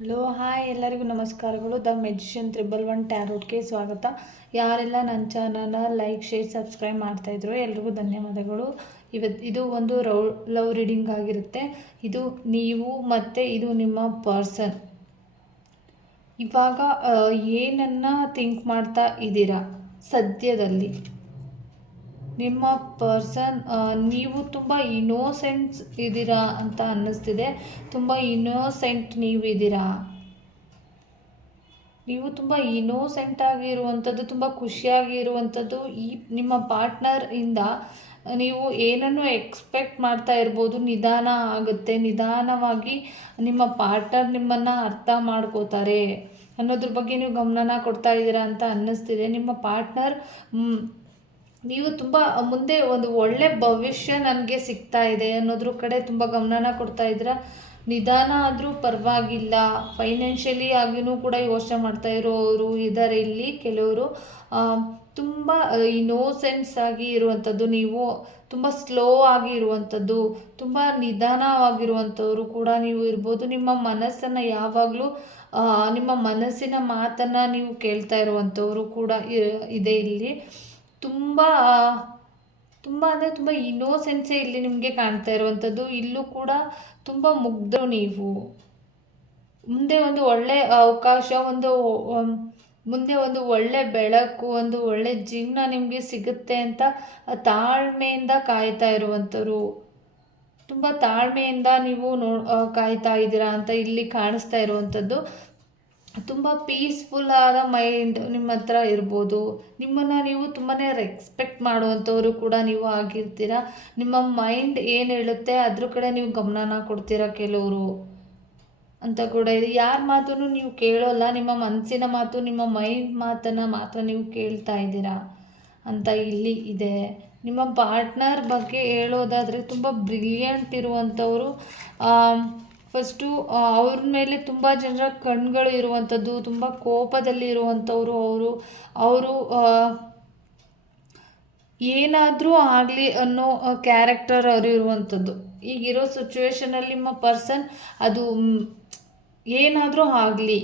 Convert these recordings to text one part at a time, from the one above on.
Hello, hi ಎಲ್ಲರಿಗೂ ನಮಸ್ಕಾರಗಳು. The magician triple one ಟ್ಯಾರೋಟ್ಗೆ ಸ್ವಾಗತ. ಯಾರೆಲ್ಲ ನನ್ನ ಚಾನಲ್ನ ಲೈಕ್, ಶೇರ್, ಸಬ್ಸ್ಕ್ರೈಬ್ ಮಾಡ್ತಾಯಿದ್ರು ಎಲ್ರಿಗೂ ಧನ್ಯವಾದಗಳು. ಇವತ್ತು ಇದು ಒಂದು ರೌ, ಲವ್ ರೀಡಿಂಗ್ ಆಗಿರುತ್ತೆ. ಇದು ನೀವು ಮತ್ತು ಇದು ನಿಮ್ಮ ಪರ್ಸನ್. ಇವಾಗ ಏನನ್ನು ಥಿಂಕ್ ಮಾಡ್ತಾ ಇದ್ದೀರಾ ಸದ್ಯದಲ್ಲಿ? ನಿಮ್ಮ ಪರ್ಸನ್ ನೀವು ತುಂಬ ಇನೋಸೆಂಟ್ಸ್ ಇದ್ದೀರಾ ಅಂತ ಅನ್ನಿಸ್ತಿದೆ. ತುಂಬ ಇನೋಸೆಂಟ್ ನೀವು ಇದ್ದೀರಾ ನೀವು ತುಂಬ ಇನೋಸೆಂಟ್ ಆಗಿರುವಂಥದ್ದು, ತುಂಬ ಖುಷಿಯಾಗಿರುವಂಥದ್ದು ಈ ನಿಮ್ಮ ಪಾರ್ಟ್ನರ್ ಇಂದ ನೀವು ಏನನ್ನು ಎಕ್ಸ್ಪೆಕ್ಟ್ ಮಾಡ್ತಾ ಇರ್ಬೋದು, ನಿಧಾನ ಆಗುತ್ತೆ. ನಿಧಾನವಾಗಿ ನಿಮ್ಮ ಪಾರ್ಟ್ನರ್ ನಿಮ್ಮನ್ನು ಅರ್ಥ ಮಾಡ್ಕೋತಾರೆ. ಅನ್ನೋದ್ರ ಬಗ್ಗೆ ನೀವು ಗಮನನ ಕೊಡ್ತಾ ಇದ್ದೀರಾ ಅಂತ ಅನ್ನಿಸ್ತಿದೆ. ನಿಮ್ಮ ಪಾರ್ಟ್ನರ್ ನೀವು ತುಂಬ ಮುಂದೆ ಒಂದು ಒಳ್ಳೆ ಭವಿಷ್ಯ ನನಗೆ ಸಿಗ್ತಾ ಇದೆ ಅನ್ನೋದ್ರ ಕಡೆ ತುಂಬ ಗಮನನ ಕೊಡ್ತಾ ಇದ್ದೀರಾ? ನಿಧಾನ ಆದರೂ ಪರವಾಗಿಲ್ಲ. ಫೈನಾನ್ಷಿಯಲಿ ಆಗಿನೂ ಕೂಡ ಯೋಚನೆ ಮಾಡ್ತಾ ಇರೋರು ಇದ್ದಾರೆ ಇಲ್ಲಿ ಕೆಲವರು. ತುಂಬ ಇನೋಸೆನ್ಸ್ ಆಗಿ ಇರುವಂಥದ್ದು ನೀವು, ತುಂಬ ಸ್ಲೋ ಆಗಿ ಇರುವಂಥದ್ದು, ತುಂಬ ನಿಧಾನವಾಗಿರುವಂಥವ್ರು ಕೂಡ ನೀವು ಇರ್ಬೋದು. ನಿಮ್ಮ ಮನಸ್ಸನ್ನು ಯಾವಾಗಲೂ ನಿಮ್ಮ ಮನಸ್ಸಿನ ಮಾತನ್ನು ನೀವು ಕೇಳ್ತಾ ಇರುವಂಥವರು ಕೂಡ ಇದೆ ಇಲ್ಲಿ. ತುಂಬ ತುಂಬ ಅಂದರೆ ತುಂಬ ಇನ್ನೋಸೆನ್ಸೇ ಇಲ್ಲಿ ನಿಮಗೆ ಕಾಣ್ತಾ ಇರುವಂಥದ್ದು. ಇಲ್ಲೂ ಕೂಡ ತುಂಬ ಮುಗ್ಧರು ನೀವು. ಮುಂದೆ ಒಂದು ಒಳ್ಳೆ ಅವಕಾಶ, ಒಂದು ಮುಂದೆ ಒಂದು ಒಳ್ಳೆ ಬೆಳಕು, ಒಂದು ಒಳ್ಳೆ ಜೀವನ ನಿಮಗೆ ಸಿಗುತ್ತೆ ಅಂತ ತಾಳ್ಮೆಯಿಂದ ಕಾಯ್ತಾ ಇರುವಂಥವ್ರು. ತುಂಬ ತಾಳ್ಮೆಯಿಂದ ನೀವು ನೋ ಕಾಯ್ತಾ ಇದ್ದೀರಾ ಅಂತ ಇಲ್ಲಿ ಕಾಣಿಸ್ತಾ ಇರುವಂಥದ್ದು. ತುಂಬ ಪೀಸ್ಫುಲ್ ಆದ ಮೈಂಡ್ ನಿಮ್ಮ ಹತ್ರ ಇರ್ಬೋದು. ನಿಮ್ಮನ್ನು ನೀವು ತುಂಬಾ ರೆಸ್ಪೆಕ್ಟ್ ಮಾಡುವಂಥವರು ಕೂಡ ನೀವು ಆಗಿರ್ತೀರ. ನಿಮ್ಮ ಮೈಂಡ್ ಏನು ಹೇಳುತ್ತೆ ಅದ್ರ ಕಡೆ ನೀವು ಗಮನನ ಕೊಡ್ತೀರ ಕೆಲವರು? ಅಂತ ಕೂಡ ಇದೆ. ಯಾರ ಮಾತನ್ನು ನೀವು ಕೇಳೋಲ್ಲ, ನಿಮ್ಮ ಮನಸ್ಸಿನ ಮಾತು, ನಿಮ್ಮ ಮೈಂಡ್ ಮಾತನ್ನು ಮಾತ್ರ ನೀವು ಕೇಳ್ತಾ ಇದ್ದೀರಾ? ಅಂತ ಇಲ್ಲಿ ಇದೆ. ನಿಮ್ಮ ಪಾರ್ಟ್ನರ್ ಬಗ್ಗೆ ಹೇಳೋದಾದರೆ ತುಂಬ ಬ್ರಿಲಿಯಂಟ್ ಇರುವಂಥವರು. ಫಸ್ಟು ಅವ್ರ ಮೇಲೆ ತುಂಬ ಜನರ ಕಣ್ಗಳು ಇರುವಂಥದ್ದು, ತುಂಬ ಕೋಪದಲ್ಲಿ ಇರುವಂಥವ್ರು ಅವರು. ಅವರು ಏನಾದರೂ ಆಗಲಿ ಅನ್ನೋ ಕ್ಯಾರೆಕ್ಟರ್ ಅವರು ಇರುವಂಥದ್ದು. ಈಗಿರೋ ಸಿಚುವೇಶನಲ್ಲಿ ನಿಮ್ಮ ಪರ್ಸನ್ ಅದು ಏನಾದರೂ ಆಗಲಿ,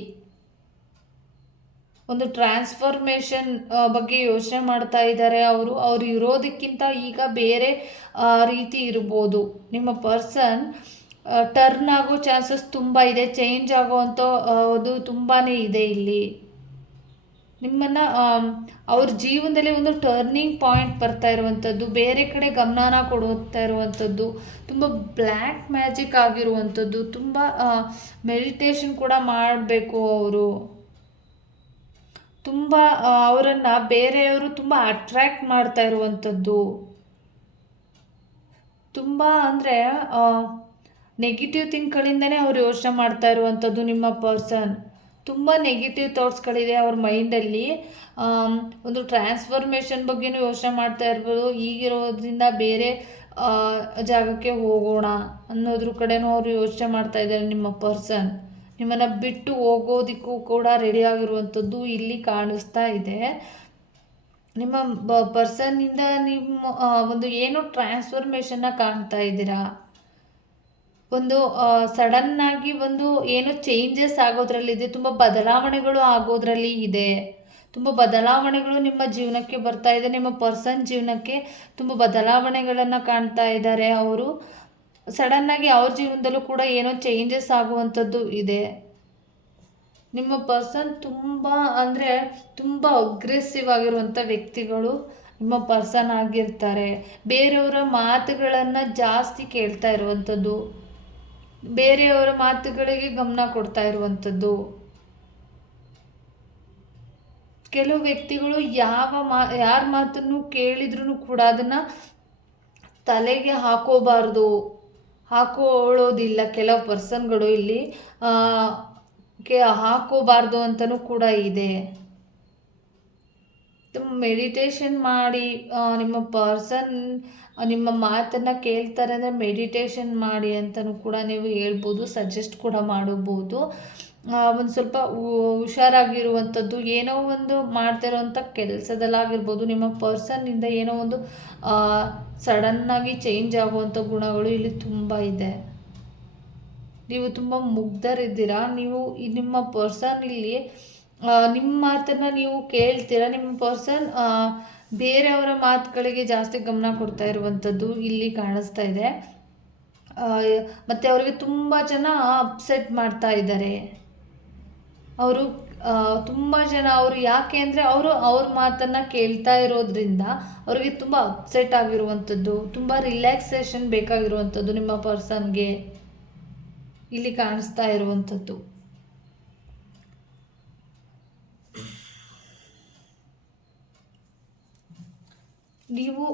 ಒಂದು ಟ್ರಾನ್ಸ್ಫಾರ್ಮೇಷನ್ ಬಗ್ಗೆ ಯೋಚನೆ ಮಾಡ್ತಾ ಇದ್ದಾರೆ ಅವರು. ಅವರು ಇರೋದಕ್ಕಿಂತ ಈಗ ಬೇರೆ ರೀತಿ ಇರ್ಬೋದು. ನಿಮ್ಮ ಪರ್ಸನ್ ಟರ್ನ್ ಆಗೋ ಚಾನ್ಸಸ್ ತುಂಬ ಇದೆ ಚೇಂಜ್ ಆಗೋವಂಥ ಅದು ತುಂಬಾ ಇದೆ ಇಲ್ಲಿ. ನಿಮ್ಮನ್ನು ಅವ್ರ ಜೀವನದಲ್ಲಿ ಒಂದು ಟರ್ನಿಂಗ್ ಪಾಯಿಂಟ್ ಬರ್ತಾ ಇರುವಂಥದ್ದು, ಬೇರೆ ಕಡೆ ಗಮನನ ಕೊಡುತ್ತಾ ಇರುವಂಥದ್ದು, ತುಂಬ ಬ್ಲ್ಯಾಕ್ ಮ್ಯಾಜಿಕ್ ಆಗಿರುವಂಥದ್ದು, ತುಂಬ ಮೆಡಿಟೇಷನ್ ಕೂಡ ಮಾಡಬೇಕು ಅವರು. ತುಂಬ ಅವರನ್ನು ಬೇರೆಯವರು ತುಂಬ ಅಟ್ರ್ಯಾಕ್ಟ್ ಮಾಡ್ತಾ ಇರುವಂಥದ್ದು. ತುಂಬ ಅಂದರೆ ನೆಗೆಟಿವ್ ಥಿಂಕ್ಗಳಿಂದನೇ ಅವ್ರು ಯೋಚನೆ ಮಾಡ್ತಾ ಇರುವಂಥದ್ದು ನಿಮ್ಮ ಪರ್ಸನ್ ತುಂಬ ನೆಗೆಟಿವ್ ಥಾಟ್ಸ್ಗಳಿದೆ ಅವ್ರ ಮೈಂಡಲ್ಲಿ ಒಂದು ಟ್ರಾನ್ಸ್ಫಾರ್ಮೇಷನ್ ಬಗ್ಗೆನೂ ಯೋಚನೆ ಮಾಡ್ತಾ ಇರ್ಬೋದು. ಈಗಿರೋದ್ರಿಂದ ಬೇರೆ ಜಾಗಕ್ಕೆ ಹೋಗೋಣ ಅನ್ನೋದ್ರ ಕಡೆನೂ ಅವರು ಯೋಚನೆ ಮಾಡ್ತಾ ಇದ್ದಾರೆ ನಿಮ್ಮ ಪರ್ಸನ್ ನಿಮ್ಮನ್ನು ಬಿಟ್ಟು ಹೋಗೋದಕ್ಕೂ ಕೂಡ ರೆಡಿ ಆಗಿರುವಂಥದ್ದು ಇಲ್ಲಿ ಕಾಣಿಸ್ತಾ ಇದೆ. ನಿಮ್ಮ ಬ ಪರ್ಸನ್ನಿಂದ ನಿಮ್ಮ ಒಂದು ಏನು ಟ್ರಾನ್ಸ್ಫಾರ್ಮೇಷನ್ನ ಕಾಣ್ತಾ ಇದ್ದೀರಾ? ಒಂದು ಸಡನ್ನಾಗಿ ಒಂದು ಏನೋ ಚೇಂಜಸ್ ಆಗೋದ್ರಲ್ಲಿದೆ ತುಂಬ ಬದಲಾವಣೆಗಳು ಆಗೋದ್ರಲ್ಲಿ ಇದೆ. ತುಂಬ ಬದಲಾವಣೆಗಳು ನಿಮ್ಮ ಜೀವನಕ್ಕೆ ಬರ್ತಾ ಇದೆ, ನಿಮ್ಮ ಪರ್ಸನ್ ಜೀವನಕ್ಕೆ ತುಂಬ ಬದಲಾವಣೆಗಳನ್ನು ಕಾಣ್ತಾ ಇದ್ದಾರೆ ಅವರು. ಸಡನ್ನಾಗಿ ಅವ್ರ ಜೀವನದಲ್ಲೂ ಕೂಡ ಏನೋ ಚೇಂಜಸ್ ಆಗುವಂಥದ್ದು ಇದೆ. ನಿಮ್ಮ ಪರ್ಸನ್ ತುಂಬ ಅಂದರೆ ತುಂಬ ಅಗ್ರೆಸಿವ್ ಆಗಿರುವಂಥ ವ್ಯಕ್ತಿಗಳು ನಿಮ್ಮ ಪರ್ಸನ್ ಆಗಿರ್ತಾರೆ. ಬೇರೆಯವರ ಮಾತುಗಳನ್ನು ಜಾಸ್ತಿ ಕೇಳ್ತಾ ಇರುವಂಥದ್ದು. ಬೇರೆಯವರ ಮಾತುಗಳಿಗೆ ಗಮನ ಕೊಡ್ತಾ ಇರುವಂಥದ್ದು. ಕೆಲವು ವ್ಯಕ್ತಿಗಳು ಯಾವ ಮಾ, ಯಾರ ಮಾತನ್ನು ಕೇಳಿದ್ರೂ ಕೂಡ ಅದನ್ನು ತಲೆಗೆ ಹಾಕೋಬಾರ್ದು. ಹಾಕೊಳ್ಳೋದಿಲ್ಲ ಕೆಲವು ಪರ್ಸನ್ಗಳು ಇಲ್ಲಿ ಕೆ, ಹಾಕೋಬಾರ್ದು ಅಂತಲೂ ಕೂಡ ಇದೆ. ಮೆಡಿಟೇಷನ್ ಮಾಡಿ ನಿಮ್ಮ ಪರ್ಸನ್ ನಿಮ್ಮ ಮಾತನ್ನು ಕೇಳ್ತಾರೆ ಅಂದರೆ ಮೆಡಿಟೇಷನ್ ಮಾಡಿ ಅಂತಲೂ ಕೂಡ ನೀವು ಹೇಳ್ಬೋದು ಸಜೆಸ್ಟ್ ಕೂಡ ಮಾಡಬಹುದು ಒಂದು ಸ್ವಲ್ಪ ಹುಷಾರಾಗಿರುವಂಥದ್ದು ಏನೋ ಒಂದು ಮಾಡ್ತಿರೋವಂಥ ಕೆಲಸದಲ್ಲಾಗಿರ್ಬೋದು, ನಿಮ್ಮ ಪರ್ಸನ್ನಿಂದ ಏನೋ ಒಂದು ಸಡನ್ನಾಗಿ ಚೇಂಜ್ ಆಗುವಂಥ ಗುಣಗಳು ಇಲ್ಲಿ ತುಂಬ ಇದೆ. ನೀವು ತುಂಬ ಮುಗ್ಧರಿದ್ದೀರಾ? ನೀವು ನಿಮ್ಮ ಪರ್ಸನ್ ಇಲ್ಲಿ ನಿಮ್ಮ ಮಾತನ್ನು ನೀವು ಕೇಳ್ತೀರಾ? ನಿಮ್ಮ ಪರ್ಸನ್ ಬೇರೆಯವರ ಮಾತುಗಳಿಗೆ ಜಾಸ್ತಿ ಗಮನ ಕೊಡ್ತಾ ಇರುವಂಥದ್ದು ಇಲ್ಲಿ ಕಾಣಿಸ್ತಾ ಇದೆ. ಮತ್ತು ಅವರಿಗೆ ತುಂಬ ಜನ ಅಪ್ಸೆಟ್ ಮಾಡ್ತಾ ಇದ್ದಾರೆ. ಅವರು ತುಂಬ ಜನ ಅವರು ಯಾಕೆ ಅಂದರೆ ಅವರು ಅವ್ರ ಮಾತನ್ನು ಕೇಳ್ತಾ ಇರೋದ್ರಿಂದ ಅವರಿಗೆ ತುಂಬ ಅಪ್ಸೆಟ್ ಆಗಿರುವಂಥದ್ದು ತುಂಬ ರಿಲ್ಯಾಕ್ಸೇಷನ್ ಬೇಕಾಗಿರುವಂಥದ್ದು ನಿಮ್ಮ ಪರ್ಸನ್ಗೆ ಇಲ್ಲಿ ಕಾಣಿಸ್ತಾ ಇರುವಂಥದ್ದು ನೀವು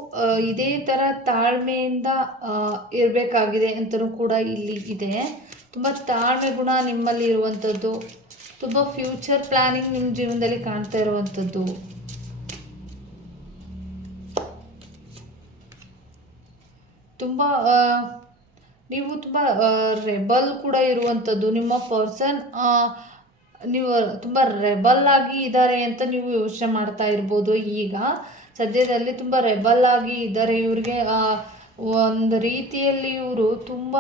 ಇದೇ ಥರ ತಾಳ್ಮೆಯಿಂದ ಇರಬೇಕಾಗಿದೆ ಅಂತಲೂ ಕೂಡ ಇಲ್ಲಿ ಇದೆ. ತುಂಬ ತಾಳ್ಮೆ ಗುಣ ನಿಮ್ಮಲ್ಲಿ ಇರುವಂಥದ್ದು ತುಂಬ ಫ್ಯೂಚರ್ ಪ್ಲ್ಯಾನಿಂಗ್ ನಿಮ್ಮ ಜೀವನದಲ್ಲಿ ಕಾಣ್ತಾ ಇರುವಂಥದ್ದು ತುಂಬ ನೀವು ತುಂಬ ರೆಬಲ್ ಕೂಡ ಇರುವಂಥದ್ದು ನಿಮ್ಮ ಪರ್ಸನ್ ನೀವು ತುಂಬ ರೆಬಲ್ ಆಗಿ ಇದ್ದಾರೆ ಅಂತ ನೀವು ಯೋಚನೆ ಮಾಡ್ತಾ ಇರ್ಬೋದು ಈಗ. ಸದ್ಯದಲ್ಲಿ ತುಂಬ ರೆಬಲ್ ಆಗಿ ಇದ್ದಾರೆ. ಇವ್ರಿಗೆ ಒಂದು ರೀತಿಯಲ್ಲಿ ಇವರು ತುಂಬ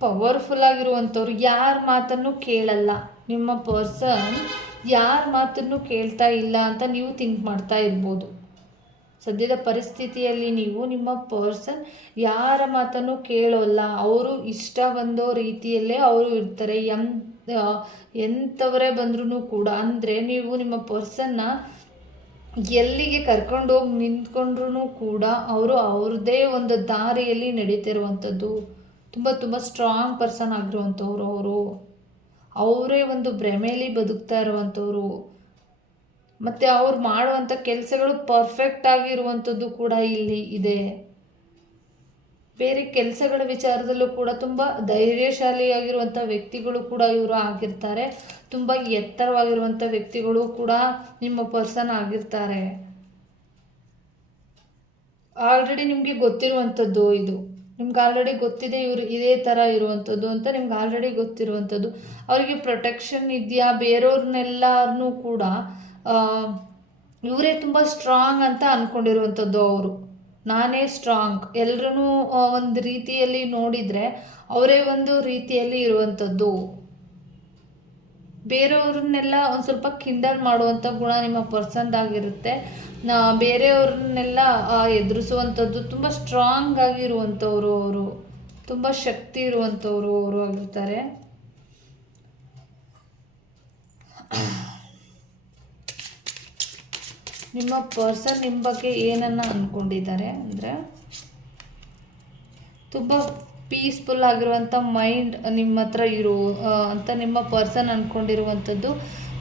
ಪವರ್ಫುಲ್ ಆಗಿರುವಂಥವ್ರು. ಯಾರ ಮಾತನ್ನು ಕೇಳಲ್ಲ. ನಿಮ್ಮ ಪರ್ಸನ್ ಯಾರ ಮಾತನ್ನು ಕೇಳ್ತಾ ಇಲ್ಲ ಅಂತ ನೀವು ಥಿಂಕ್ ಮಾಡ್ತಾ ಇರ್ಬೋದು. ಸದ್ಯದ ಪರಿಸ್ಥಿತಿಯಲ್ಲಿ ನೀವು ನಿಮ್ಮ ಪರ್ಸನ್ ಯಾರ ಮಾತನ್ನು ಕೇಳೋಲ್ಲ. ಅವರು ಇಷ್ಟ ಬಂದೋ ರೀತಿಯಲ್ಲೇ ಅವರು ಇರ್ತಾರೆ. ಎಂ ಎಂಥವರೇ ಬಂದ್ರೂ ಕೂಡ. ಅಂದರೆ ನೀವು ನಿಮ್ಮ ಪರ್ಸನ್ನ ಎಲ್ಲಿಗೆ ಕರ್ಕೊಂಡು ಹೋಗಿ ನಿಂತ್ಕೊಂಡ್ರೂ ಕೂಡ ಅವರು ಅವ್ರದ್ದೇ ಒಂದು ದಾರಿಯಲ್ಲಿ ನಡೀತಿರುವಂಥದ್ದು. ತುಂಬ ತುಂಬ ಸ್ಟ್ರಾಂಗ್ ಪರ್ಸನ್ ಆಗಿರುವಂಥವ್ರು ಅವರು. ಅವರೇ ಒಂದು ಭ್ರಮೆಯಲ್ಲಿ ಬದುಕ್ತಾ ಇರುವಂಥವ್ರು. ಮತ್ತು ಅವ್ರು ಮಾಡುವಂಥ ಕೆಲಸಗಳು ಪರ್ಫೆಕ್ಟ್ ಆಗಿರುವಂಥದ್ದು ಕೂಡ ಇಲ್ಲಿ ಇದೆ. ಬೇರೆ ಕೆಲಸಗಳ ವಿಚಾರದಲ್ಲೂ ಕೂಡ ತುಂಬ ಧೈರ್ಯಶಾಲಿಯಾಗಿರುವಂಥ ವ್ಯಕ್ತಿಗಳು ಕೂಡ ಇವರು ಆಗಿರ್ತಾರೆ. ತುಂಬ ಎತ್ತರವಾಗಿರುವಂಥ ವ್ಯಕ್ತಿಗಳು ಕೂಡ ನಿಮ್ಮ ಪರ್ಸನ್ ಆಗಿರ್ತಾರೆ. ಆಲ್ರೆಡಿ ನಿಮಗೆ ಗೊತ್ತಿರುವಂಥದ್ದು ಇದು. ನಿಮ್ಗೆ ಆಲ್ರೆಡಿ ಗೊತ್ತಿದೆ ಇವರು ಇದೇ ಥರ ಇರುವಂಥದ್ದು ಅಂತ ನಿಮ್ಗೆ ಆಲ್ರೆಡಿ ಗೊತ್ತಿರುವಂಥದ್ದು ಅವರಿಗೆ ಪ್ರೊಟೆಕ್ಷನ್ ಇದೆಯಾ? ಬೇರೆಯವ್ರನ್ನೆಲ್ಲರನ್ನೂ ಕೂಡ ಇವರೇ ತುಂಬ ಸ್ಟ್ರಾಂಗ್ ಅಂತ ಅಂದ್ಕೊಂಡಿರುವಂಥದ್ದು ಅವರು. ನಾನೇ ಸ್ಟ್ರಾಂಗ್. ಎಲ್ಲರೂ ಒಂದು ರೀತಿಯಲ್ಲಿ ನೋಡಿದರೆ ಅವರೇ ಒಂದು ರೀತಿಯಲ್ಲಿ ಇರುವಂಥದ್ದು. ಬೇರೆಯವ್ರನ್ನೆಲ್ಲ ಒಂದು ಸ್ವಲ್ಪ ಕಿಂಡಲ್ ಮಾಡುವಂಥ ಗುಣ ನಿಮ್ಮ ಪರ್ಸನ್ದಾಗಿರುತ್ತೆ ಬೇರೆಯವ್ರನ್ನೆಲ್ಲ ಎದುರಿಸುವಂಥದ್ದು ತುಂಬ ಸ್ಟ್ರಾಂಗ್ ಆಗಿರುವಂಥವ್ರು ಅವರು. ತುಂಬ ಶಕ್ತಿ ಇರುವಂಥವ್ರು ಅವರು ಆಗಿರ್ತಾರೆ. ನಿಮ್ಮ ಪರ್ಸನ್ ನಿಮ್ಮ ಬಗ್ಗೆ ಏನನ್ನ ಅಂದ್ಕೊಂಡಿದ್ದಾರೆ ಅಂದರೆ ತುಂಬ ಪೀಸ್ಫುಲ್ ಆಗಿರುವಂಥ ಮೈಂಡ್ ನಿಮ್ಮ ಹತ್ರ ಇರು ಅಂತ ನಿಮ್ಮ ಪರ್ಸನ್ ಅಂದ್ಕೊಂಡಿರುವಂಥದ್ದು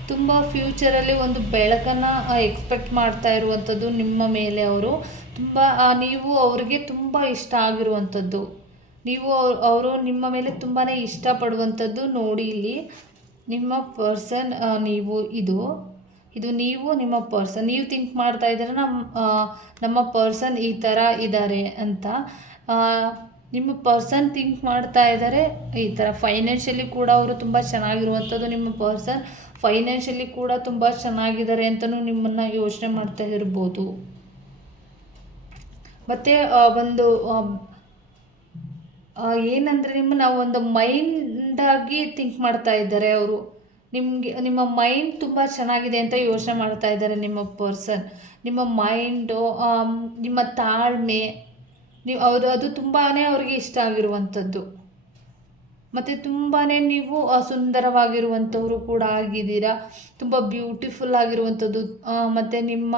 ತುಂಬ ಫ್ಯೂಚರಲ್ಲಿ ಒಂದು ಬೆಳಕನ್ನು ಎಕ್ಸ್ಪೆಕ್ಟ್ ಮಾಡ್ತಾ ಇರುವಂಥದ್ದು ನಿಮ್ಮ ಮೇಲೆ ಅವರು. ತುಂಬ ನೀವು ಅವರಿಗೆ ತುಂಬ ಇಷ್ಟ ಆಗಿರುವಂಥದ್ದು. ನೀವು ಅವರು ನಿಮ್ಮ ಮೇಲೆ ತುಂಬಾ ಇಷ್ಟಪಡುವಂಥದ್ದು ನೋಡಿ ಇಲ್ಲಿ ನಿಮ್ಮ ಪರ್ಸನ್ ನೀವು ಇದು. ಇದು ನೀವು ನಿಮ್ಮ ಪರ್ಸನ್ ನೀವು ಥಿಂಕ್ ಮಾಡ್ತಾ ಇದ್ದೀರ ನಮ್ಮ ನಮ್ಮ ಪರ್ಸನ್ ಈ ಥರ ಇದ್ದಾರೆ ಅಂತ. ನಿಮ್ಮ ಪರ್ಸನ್ ಥಿಂಕ್ ಮಾಡ್ತಾ ಇದ್ದಾರೆ, ಈ ಥರ ಫೈನಾನ್ಷಿಯಲಿ ಕೂಡ ಅವರು ತುಂಬ ಚೆನ್ನಾಗಿರುವಂಥದ್ದು ನಿಮ್ಮ ಪರ್ಸನ್ ಫೈನಾನ್ಷಿಯಲಿ ಕೂಡ ತುಂಬ ಚೆನ್ನಾಗಿದ್ದಾರೆ ಅಂತಲೂ ನಿಮ್ಮನ್ನು ಯೋಚನೆ ಮಾಡ್ತಾ ಇರ್ಬೋದು. ಮತ್ತು ಒಂದು ಏನಂದರೆ ನಿಮ್ಮನ್ನ ಒಂದು ಮೈಂಡಾಗಿ ಥಿಂಕ್ ಮಾಡ್ತಾ ಇದ್ದಾರೆ ಅವರು. ನಿಮಗೆ, ನಿಮ್ಮ ಮೈಂಡ್ ತುಂಬ ಚೆನ್ನಾಗಿದೆ ಅಂತ ಯೋಚನೆ ಮಾಡ್ತಾ ಇದ್ದಾರೆ ನಿಮ್ಮ ಪರ್ಸನ್ ನಿಮ್ಮ ಮೈಂಡು ನಿಮ್ಮ ತಾಳ್ಮೆ, ನೀವು ಅವರು, ಅದು ತುಂಬಾ ಅವ್ರಿಗೆ ಇಷ್ಟ ಆಗಿರುವಂಥದ್ದು. ಮತ್ತು ತುಂಬಾ ನೀವು ಸುಂದರವಾಗಿರುವಂಥವರು ಕೂಡ ಆಗಿದ್ದೀರಾ. ತುಂಬ ಬ್ಯೂಟಿಫುಲ್ ಆಗಿರುವಂಥದ್ದು. ಮತ್ತು ನಿಮ್ಮ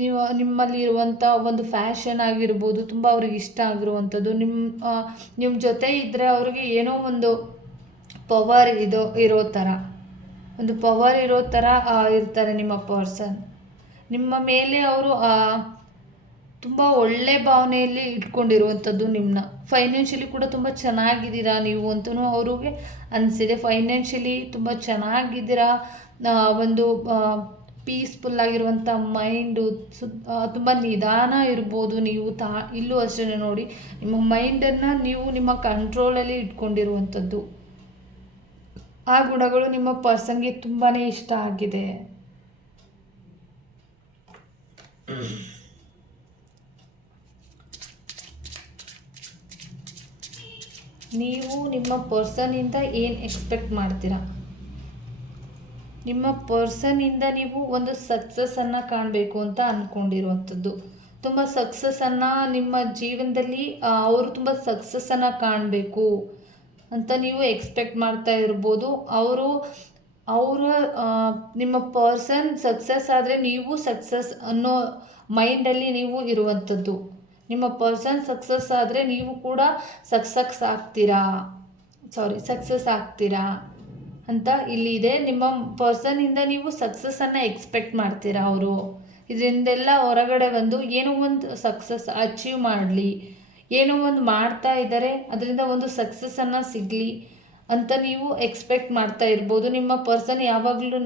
ನೀವು ನಿಮ್ಮಲ್ಲಿ ಇರುವಂಥ ಒಂದು ಫ್ಯಾಷನ್ ಆಗಿರ್ಬೋದು, ತುಂಬ ಅವ್ರಿಗೆ ಇಷ್ಟ ಆಗಿರುವಂಥದ್ದು. ನಿಮ್ಮ ನಿಮ್ಮ ಜೊತೆ ಇದ್ದರೆ ಅವ್ರಿಗೆ ಏನೋ ಒಂದು ಪವರ್ ಇದು, ಇರೋ ಥರ. ಒಂದು ಪವರ್ ಇರೋ ಥರ ಇರ್ತಾರೆ ನಿಮ್ಮ ಪರ್ಸನ್. ನಿಮ್ಮ ಮೇಲೆ ಅವರು ತುಂಬ ಒಳ್ಳೆ ಭಾವನೆಯಲ್ಲಿ ಇಟ್ಕೊಂಡಿರುವಂಥದ್ದು ನಿಮ್ಮನ್ನ ಫೈನಾನ್ಷಿಯಲಿ ಕೂಡ ತುಂಬ ಚೆನ್ನಾಗಿದ್ದೀರಾ ನೀವು ಅಂತೂ ಅವ್ರಿಗೆ ಅನಿಸಿದೆ. ಫೈನಾನ್ಷಿಯಲಿ ತುಂಬ ಚೆನ್ನಾಗಿದ್ದೀರಾ? ಒಂದು ಪೀಸ್ಫುಲ್ ಆಗಿರುವಂಥ ಮೈಂಡು ಸು ತುಂಬ ನಿಧಾನ ಇರ್ಬೋದು ನೀವು ತಾ, ಇಲ್ಲೂ ಅಷ್ಟೇ ನೋಡಿ. ನಿಮ್ಮ ಮೈಂಡನ್ನು ನೀವು ನಿಮ್ಮ ಕಂಟ್ರೋಲಲ್ಲಿ ಇಟ್ಕೊಂಡಿರುವಂಥದ್ದು. ಆ ಗುಣಗಳು ನಿಮ್ಮ ಪರ್ಸನ್ಗೆ ತುಂಬಾ ಇಷ್ಟ ಆಗಿದೆ. ನೀವು ನಿಮ್ಮ ಪರ್ಸನಿಂದ ಏನು ಎಕ್ಸ್ಪೆಕ್ಟ್ ಮಾಡ್ತೀರಾ? ನಿಮ್ಮ ಪರ್ಸನಿಂದ ನೀವು ಒಂದು ಸಕ್ಸಸ್ಸನ್ನು ಕಾಣಬೇಕು ಅಂತ ಅಂದ್ಕೊಂಡಿರುವಂಥದ್ದು ತುಂಬ ಸಕ್ಸಸ್ಸನ್ನು ನಿಮ್ಮ ಜೀವನದಲ್ಲಿ ಅವರು ತುಂಬ ಸಕ್ಸಸ್ಸನ್ನು ಕಾಣಬೇಕು. ಅಂತ ನೀವು ಎಕ್ಸ್ಪೆಕ್ಟ್ ಮಾಡ್ತಾ ಇರ್ಬೋದು. ಅವರು, ಅವರ ನಿಮ್ಮ ಪರ್ಸನ್ ಸಕ್ಸಸ್ ಆದರೆ ನೀವು ಸಕ್ಸಸ್ ಅನ್ನೋ ಮೈಂಡಲ್ಲಿ ನೀವು ಇರುವಂಥದ್ದು. ನಿಮ್ಮ ಪರ್ಸನ್ ಸಕ್ಸಸ್ ಆದರೆ ನೀವು ಕೂಡ ಸಕ್ಸಸ್ ಆಗ್ತೀರಾ? ಸಾರಿ ಸಕ್ಸಸ್ ಆಗ್ತೀರಾ? ಅಂತ ಇಲ್ಲಿ ಇದೆ. ನಿಮ್ಮ ಪರ್ಸನಿಂದ ನೀವು ಸಕ್ಸಸ್ಸನ್ನು ಎಕ್ಸ್ಪೆಕ್ಟ್ ಮಾಡ್ತೀರಾ ಅವರು? ಇದರಿಂದೆಲ್ಲ ಹೊರಗಡೆ ಬಂದು ಏನೋ ಒಂದು ಸಕ್ಸಸ್ ಅಚೀವ್ ಮಾಡಲಿ. ಏನೋ ಒಂದು ಮಾಡ್ತಾ ಇದ್ದಾರೆ, ಅದರಿಂದ ಒಂದು ಸಕ್ಸಸ್ಸನ್ನು ಸಿಗಲಿ ಅಂತ ನೀವು ಎಕ್ಸ್ಪೆಕ್ಟ್ ಮಾಡ್ತಾ ಇರ್ಬೋದು. ನಿಮ್ಮ ಪರ್ಸನ್ ಯಾವಾಗ್ಲೂ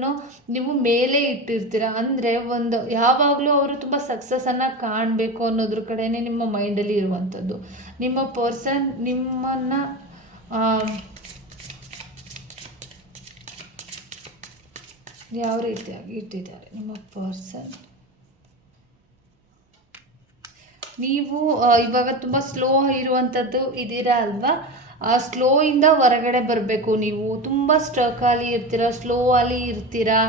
ನೀವು ಮೇಲೆ ಇಟ್ಟಿರ್ತೀರ. ಅಂದರೆ ಒಂದು ಯಾವಾಗಲೂ ಅವರು ತುಂಬ ಸಕ್ಸಸ್ಸನ್ನು ಕಾಣಬೇಕು ಅನ್ನೋದ್ರ ಕಡೆನೇ ನಿಮ್ಮ ಮೈಂಡಲ್ಲಿ ಇರುವಂಥದ್ದು. ನಿಮ್ಮ ಪರ್ಸನ್ ನಿಮ್ಮನ್ನು ಯಾವ ರೀತಿಯಾಗಿ ಇಟ್ಟಿದ್ದಾರೆ? ನಿಮ್ಮ ಪರ್ಸನ್ ನೀವು ಇವಾಗ ತುಂಬ ಸ್ಲೋ ಇರುವಂಥದ್ದು ಇದ್ದೀರಾ ಅಲ್ವಾ? ಇಂದ ಹೊರಗಡೆ ಬರಬೇಕು ನೀವು. ತುಂಬ ಸ್ಟಕಾಲಿ ಇರ್ತೀರಾ ಸ್ಲೋ ಅಲ್ಲಿ ಇರ್ತೀರಾ?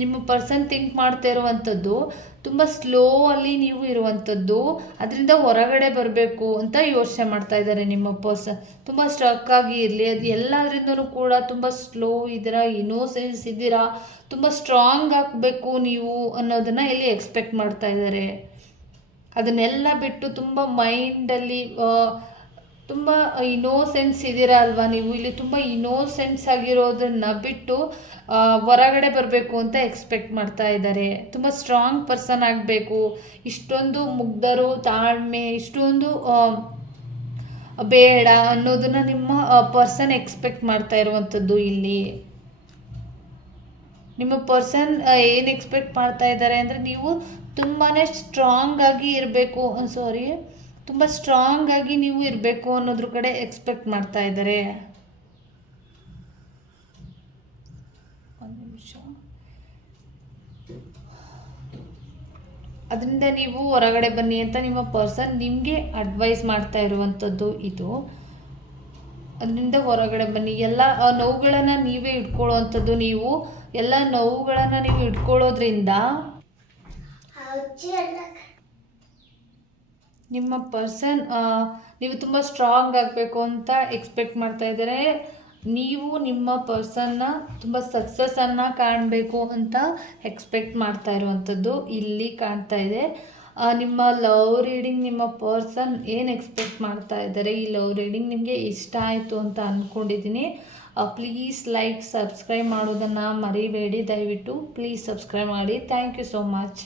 ನಿಮ್ಮ ಪರ್ಸನ್ ಥಿಂಕ್ ಮಾಡ್ತಾ ಇರುವಂಥದ್ದು ತುಂಬ ಸ್ಲೋ ಅಲ್ಲಿ ನೀವು ಇರುವಂಥದ್ದು ಅದರಿಂದ ಹೊರಗಡೆ ಬರಬೇಕು ಅಂತ ಯೋಚನೆ ಮಾಡ್ತಾ ಇದ್ದಾರೆ ನಿಮ್ಮ ಪರ್ಸನ್ ತುಂಬ ಸ್ಟ್ರಕ್ ಆಗಿ ಇರಲಿ. ಅದು ಎಲ್ಲದರಿಂದನೂ ಕೂಡ ತುಂಬ ಸ್ಲೋ ಇದ್ದೀರಾ ಇನ್ನೋಸೆನ್ಸ್ ಇದ್ದೀರಾ? ತುಂಬ ಸ್ಟ್ರಾಂಗ್ ಆಗಬೇಕು ನೀವು ಅನ್ನೋದನ್ನು ಇಲ್ಲಿ ಎಕ್ಸ್ಪೆಕ್ಟ್ ಮಾಡ್ತಾ ಇದ್ದಾರೆ. ಅದನ್ನೆಲ್ಲ ಬಿಟ್ಟು ತುಂಬ ಮೈಂಡಲ್ಲಿ ತುಂಬ ಇನೋಸೆನ್ಸ್ ಇದ್ದೀರಾ ಅಲ್ವಾ ನೀವು? ಇಲ್ಲಿ ತುಂಬ ಇನೋಸೆನ್ಸ್ ಆಗಿರೋದನ್ನ ಬಿಟ್ಟು ಹೊರಗಡೆ ಬರಬೇಕು ಅಂತ ಎಕ್ಸ್ಪೆಕ್ಟ್ ಮಾಡ್ತಾ ಇದ್ದಾರೆ. ತುಂಬ ಸ್ಟ್ರಾಂಗ್ ಪರ್ಸನ್ ಆಗಬೇಕು. ಇಷ್ಟೊಂದು ಮುಗ್ಧರು, ತಾಳ್ಮೆ, ಇಷ್ಟೊಂದು ಬೇಡ ಅನ್ನೋದನ್ನ ನಿಮ್ಮ ಪರ್ಸನ್ ಎಕ್ಸ್ಪೆಕ್ಟ್ ಮಾಡ್ತಾ ಇರುವಂಥದ್ದು ಇಲ್ಲಿ. ನಿಮ್ಮ ಪರ್ಸನ್ ಏನು ಎಕ್ಸ್ಪೆಕ್ಟ್ ಮಾಡ್ತಾ ಇದ್ದಾರೆ ಅಂದರೆ ನೀವು ತುಂಬಾ ಸ್ಟ್ರಾಂಗ್ ಆಗಿ ಇರಬೇಕು. ಸಾರಿ ತುಂಬ ಸ್ಟ್ರಾಂಗ್ ಆಗಿ ನೀವು ಇರಬೇಕು ಅನ್ನೋದ್ರ ಕಡೆ ಎಕ್ಸ್ಪೆಕ್ಟ್ ಮಾಡ್ತಾ ಇದ್ದಾರೆ. ಅದರಿಂದ ನೀವು ಹೊರಗಡೆ ಬನ್ನಿ ಅಂತ ನಿಮ್ಮ ಪರ್ಸನ್ ನಿಮಗೆ ಅಡ್ವೈಸ್ ಮಾಡ್ತಾ ಇರುವಂಥದ್ದು ಇದು. ಅದರಿಂದ ಹೊರಗಡೆ ಬನ್ನಿ. ಎಲ್ಲ, ಆ ನೋವುಗಳನ್ನು ನೀವೇ ಇಟ್ಕೊಳ್ಳೋವಂಥದ್ದು ನೀವು. ಎಲ್ಲ ನೋವುಗಳನ್ನು ನೀವು ಇಟ್ಕೊಳ್ಳೋದ್ರಿಂದ ನಿಮ್ಮ ಪರ್ಸನ್ ನೀವು ತುಂಬ ಸ್ಟ್ರಾಂಗ್ ಆಗಬೇಕು ಅಂತ ಎಕ್ಸ್ಪೆಕ್ಟ್ ಮಾಡ್ತಾ ಇದ್ದಾರೆ. ನೀವು ನಿಮ್ಮ ಪರ್ಸನ್ನ ತುಂಬ ಸಕ್ಸಸ್ಸನ್ನು ಕಾಣಬೇಕು ಅಂತ ಎಕ್ಸ್ಪೆಕ್ಟ್ ಮಾಡ್ತಾ ಇರುವಂಥದ್ದು ಇಲ್ಲಿ ಕಾಣ್ತಾ ಇದೆ. ನಿಮ್ಮ ಲವ್ ರೀಡಿಂಗ್ ನಿಮ್ಮ ಪರ್ಸನ್ ಏನು ಎಕ್ಸ್ಪೆಕ್ಟ್ ಮಾಡ್ತಾ ಇದ್ದಾರೆ? ಈ ಲವ್ ರೀಡಿಂಗ್ ನಿಮಗೆ ಇಷ್ಟ ಆಯಿತು ಅಂತ ಅಂದ್ಕೊಂಡಿದ್ದೀನಿ ಪ್ಲೀಸ್ ಲೈಕ್ ಸಬ್ಸ್ಕ್ರೈಬ್ ಮಾಡೋದನ್ನು ಮರಿಬೇಡಿ. ದಯವಿಟ್ಟು ಪ್ಲೀಸ್ ಸಬ್ಸ್ಕ್ರೈಬ್ ಮಾಡಿ. Thank you so much